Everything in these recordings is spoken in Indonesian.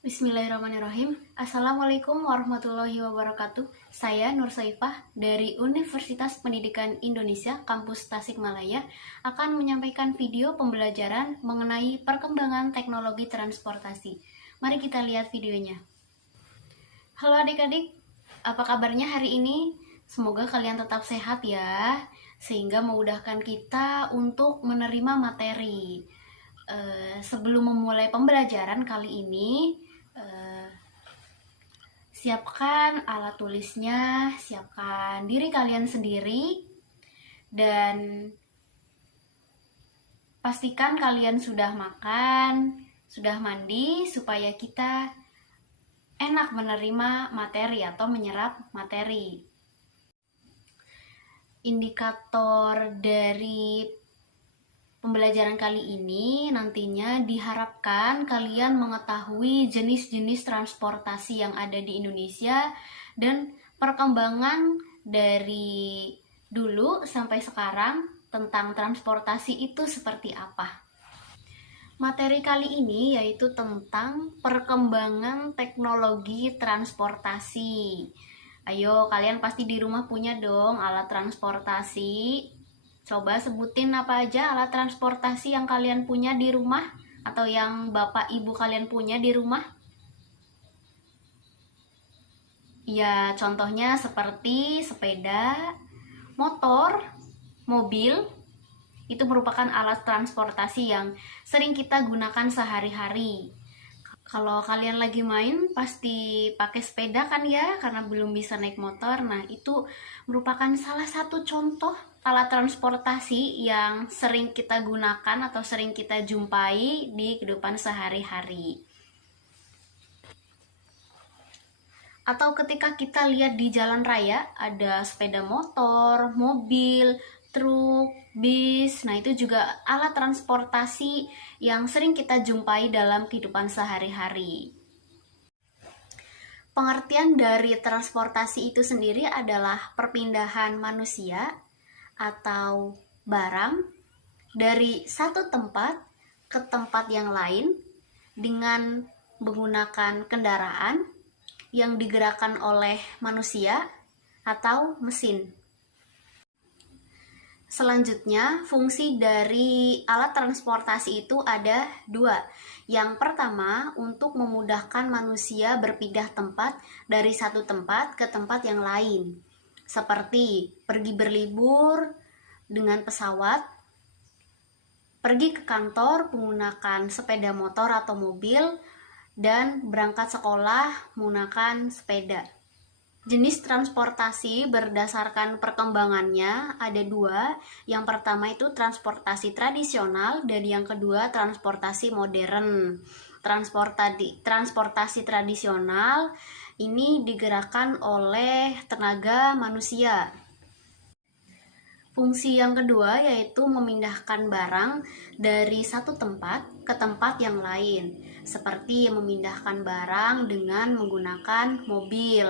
Bismillahirrahmanirrahim. Assalamualaikum warahmatullahi wabarakatuh. Saya Nur Saifah dari Universitas Pendidikan Indonesia Kampus Tasikmalaya akan menyampaikan video pembelajaran mengenai perkembangan teknologi transportasi. Mari kita lihat videonya. Halo adik-adik, apa kabarnya hari ini? Semoga kalian tetap sehat ya, sehingga memudahkan kita untuk menerima materi. Sebelum memulai pembelajaran kali ini, siapkan alat tulisnya, siapkan diri kalian sendiri, dan pastikan kalian sudah makan, sudah mandi, supaya kita enak menerima materi atau menyerap materi. Indikator dari pembelajaran kali ini nantinya diharapkan kalian mengetahui jenis-jenis transportasi yang ada di Indonesia dan perkembangan dari dulu sampai sekarang tentang transportasi itu seperti apa. Materi kali ini yaitu tentang perkembangan teknologi transportasi. Ayo, kalian pasti di rumah punya dong alat transportasi. Coba sebutin apa aja alat transportasi yang kalian punya di rumah atau yang bapak ibu kalian punya di rumah. Ya, contohnya seperti sepeda, motor, mobil. Itu merupakan alat transportasi yang sering kita gunakan sehari-hari. Kalau kalian lagi main pasti pakai sepeda kan ya, karena belum bisa naik motor. Nah, itu merupakan salah satu contoh alat transportasi yang sering kita gunakan atau sering kita jumpai di kehidupan sehari-hari. Atau ketika kita lihat di jalan raya, ada sepeda motor, mobil, truk, bis. Nah, itu juga alat transportasi yang sering kita jumpai dalam kehidupan sehari-hari. Pengertian dari transportasi itu sendiri adalah perpindahan manusia atau barang dari satu tempat ke tempat yang lain dengan menggunakan kendaraan yang digerakkan oleh manusia atau mesin. Selanjutnya, fungsi dari alat transportasi itu ada dua. Yang pertama, untuk memudahkan manusia berpindah tempat dari satu tempat ke tempat yang lain. Seperti pergi berlibur dengan pesawat, pergi ke kantor menggunakan sepeda motor atau mobil, dan berangkat sekolah menggunakan sepeda. Jenis transportasi berdasarkan perkembangannya ada dua. Yang pertama itu transportasi tradisional dan yang kedua transportasi modern. Transportasi tradisional ini digerakkan oleh tenaga manusia. Fungsi yang kedua yaitu memindahkan barang dari satu tempat ke tempat yang lain, seperti memindahkan barang dengan menggunakan mobil,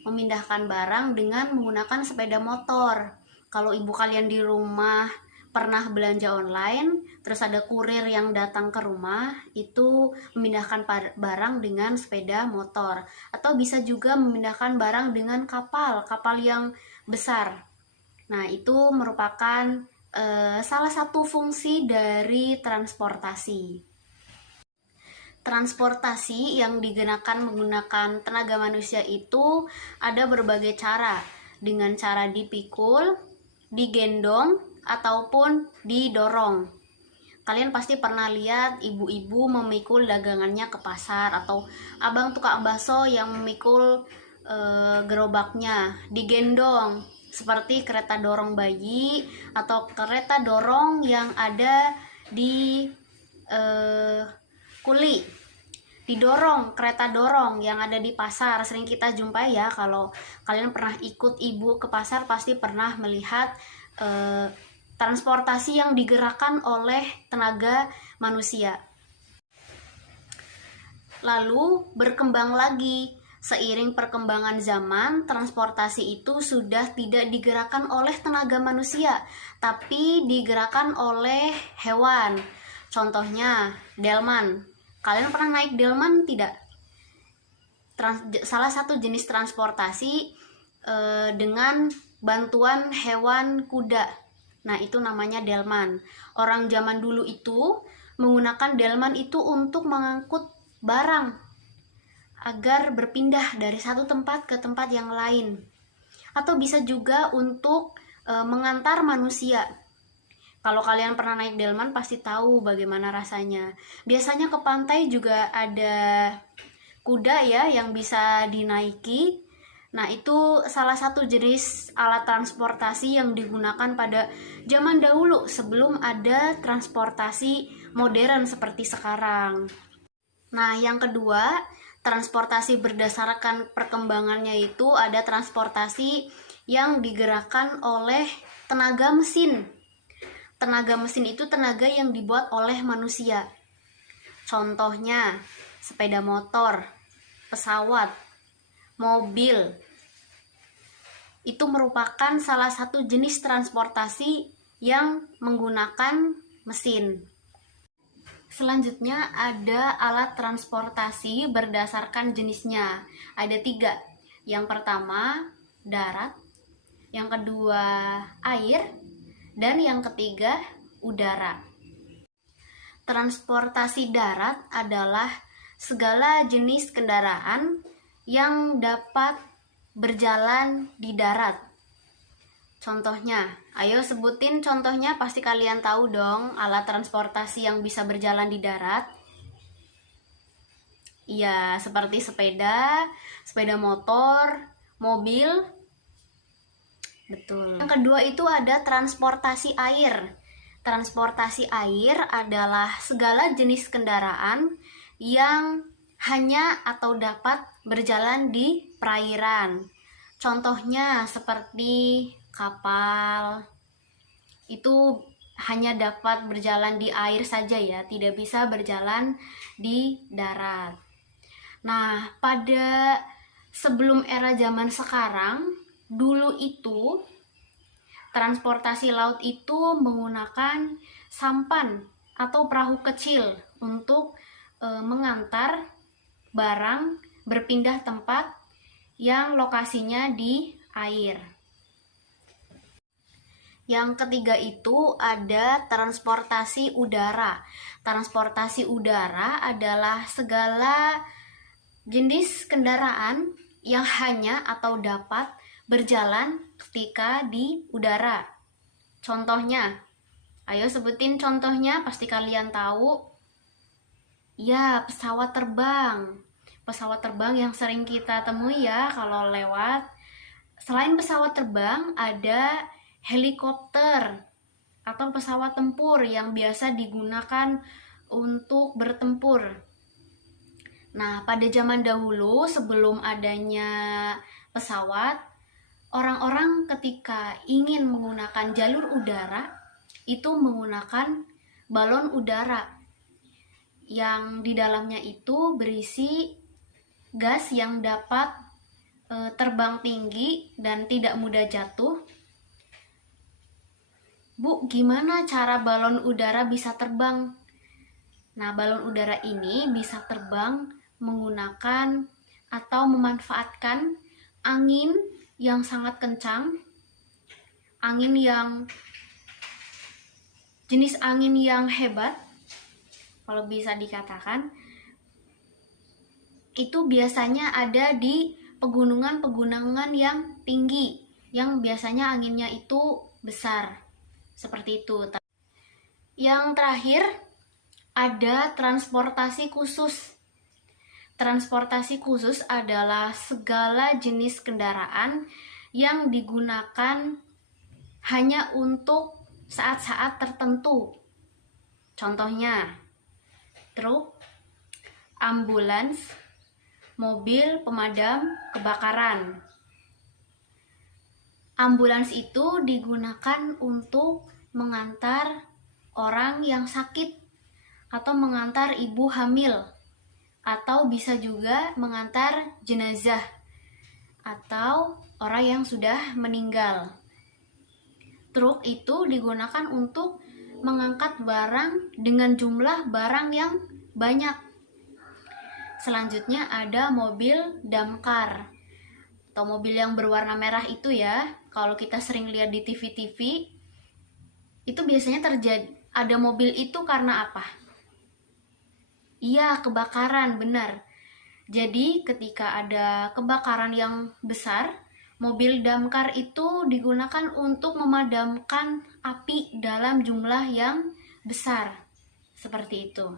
memindahkan barang dengan menggunakan sepeda motor. Kalau ibu kalian di rumah pernah belanja online, terus ada kurir yang datang ke rumah, itu memindahkan barang dengan sepeda motor. Atau bisa juga memindahkan barang dengan kapal yang besar. Nah, itu merupakan salah satu fungsi dari transportasi. Transportasi yang digunakan menggunakan tenaga manusia itu ada berbagai cara. Dengan cara dipikul, digendong, ataupun didorong. Kalian pasti pernah lihat ibu-ibu memikul dagangannya ke pasar, atau abang tukang bakso yang memikul gerobaknya, digendong, seperti kereta dorong bayi atau kereta dorong yang ada di kuli. Didorong, kereta dorong yang ada di pasar sering kita jumpai ya. Kalau kalian pernah ikut ibu ke pasar pasti pernah melihat transportasi yang digerakkan oleh tenaga manusia. Lalu berkembang lagi. Seiring perkembangan zaman, transportasi itu sudah tidak digerakkan oleh tenaga manusia, tapi digerakkan oleh hewan. Contohnya, delman. Kalian pernah naik delman tidak? salah satu jenis transportasi dengan bantuan hewan kuda. Nah, itu namanya delman. Orang zaman dulu itu menggunakan delman itu untuk mengangkut barang agar berpindah dari satu tempat ke tempat yang lain. Atau bisa juga untuk mengantar manusia. Kalau kalian pernah naik delman pasti tahu bagaimana rasanya. Biasanya ke pantai juga ada kuda ya yang bisa dinaiki. Nah, itu salah satu jenis alat transportasi yang digunakan pada zaman dahulu sebelum ada transportasi modern seperti sekarang. Nah, yang kedua, transportasi berdasarkan perkembangannya itu ada transportasi yang digerakkan oleh tenaga mesin. Tenaga mesin itu tenaga yang dibuat oleh manusia. Contohnya, sepeda motor, pesawat, mobil. Itu merupakan salah satu jenis transportasi yang menggunakan mesin. Selanjutnya ada alat transportasi berdasarkan jenisnya. Ada 3. Yang pertama, darat. Yang kedua, air. Dan yang ketiga, udara. Transportasi darat adalah segala jenis kendaraan yang dapat berjalan di darat. Contohnya, ayo sebutin contohnya, pasti kalian tahu dong alat transportasi yang bisa berjalan di darat. Iya, seperti sepeda motor, mobil. Betul. Yang kedua itu ada transportasi air. Transportasi air adalah segala jenis kendaraan yang hanya atau dapat berjalan di perairan. Contohnya seperti kapal. Itu hanya dapat berjalan di air saja ya, tidak bisa berjalan di darat. Nah, pada sebelum era zaman sekarang, dulu itu transportasi laut itu menggunakan sampan atau perahu kecil untuk mengantar barang berpindah tempat yang lokasinya di air. Yang ketiga itu ada transportasi udara. Transportasi udara adalah segala jenis kendaraan yang hanya atau dapat berjalan ketika di udara. Contohnya, ayo sebutin contohnya, pasti kalian tahu. Ya, pesawat terbang. Pesawat terbang yang sering kita temui ya kalau lewat. Selain pesawat terbang, ada helikopter atau pesawat tempur yang biasa digunakan untuk bertempur. Nah, pada zaman dahulu sebelum adanya pesawat, orang-orang ketika ingin menggunakan jalur udara itu menggunakan balon udara yang di dalamnya itu berisi gas yang dapat terbang tinggi dan tidak mudah jatuh. Bu, gimana cara balon udara bisa terbang? Nah, balon udara ini bisa terbang menggunakan atau memanfaatkan angin yang sangat kencang, angin yang jenis angin yang hebat, kalau bisa dikatakan, itu biasanya ada di pegunungan-pegunungan yang tinggi, yang biasanya anginnya itu besar, seperti itu. Yang terakhir, ada transportasi khusus. Transportasi khusus adalah segala jenis kendaraan yang digunakan hanya untuk saat-saat tertentu. Contohnya, truk, ambulans, mobil pemadam kebakaran. Ambulans itu digunakan untuk mengantar orang yang sakit atau mengantar ibu hamil, atau bisa juga mengantar jenazah atau orang yang sudah meninggal. Truk itu digunakan untuk mengangkat barang dengan jumlah barang yang banyak. Selanjutnya ada mobil damkar atau mobil yang berwarna merah itu ya. Kalau kita sering lihat di TV-TV, itu biasanya terjadi ada mobil itu karena apa? Iya, kebakaran, benar. Jadi ketika ada kebakaran yang besar, mobil damkar itu digunakan untuk memadamkan api dalam jumlah yang besar. Seperti itu.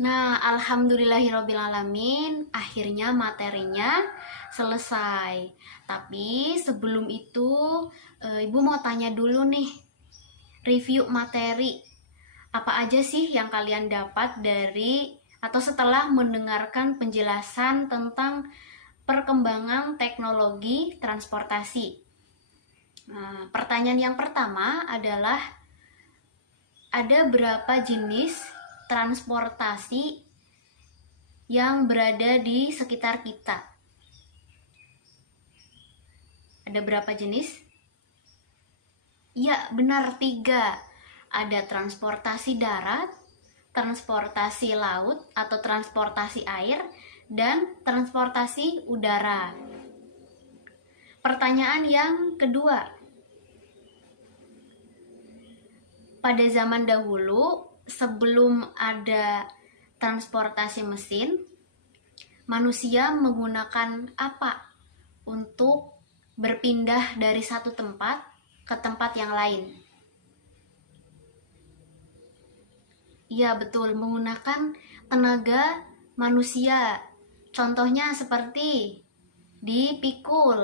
Nah, alhamdulillahirobbilalamin, akhirnya materinya selesai. Tapi sebelum itu, Ibu mau tanya dulu nih, review materi. Apa aja sih yang kalian dapat dari atau setelah mendengarkan penjelasan tentang perkembangan teknologi transportasi? Nah, pertanyaan yang pertama adalah, ada berapa jenis transportasi yang berada di sekitar kita? Ada berapa jenis? Ya, benar, 3. Ada transportasi darat, transportasi laut atau transportasi air, dan transportasi udara. Pertanyaan yang kedua, pada zaman dahulu, sebelum ada transportasi mesin, manusia menggunakan apa untuk berpindah dari satu tempat ke tempat yang lain? Iya, betul, menggunakan tenaga manusia. Contohnya seperti dipikul,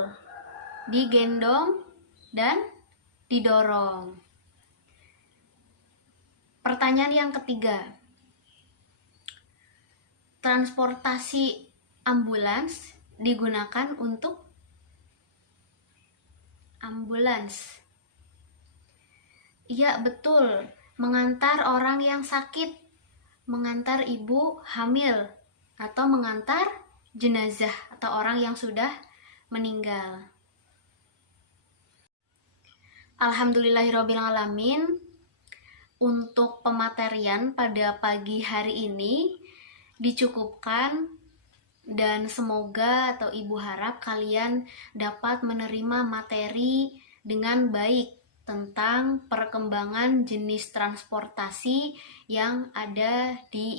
digendong, dan didorong. Pertanyaan yang ketiga, transportasi ambulans digunakan untuk ambulans. Iya, betul, mengantar orang yang sakit, mengantar ibu hamil, atau mengantar jenazah atau orang yang sudah meninggal. Alhamdulillahirobbilalamin, untuk pematerian pada pagi hari ini dicukupkan, dan semoga atau ibu harap kalian dapat menerima materi dengan baik tentang perkembangan jenis transportasi yang ada di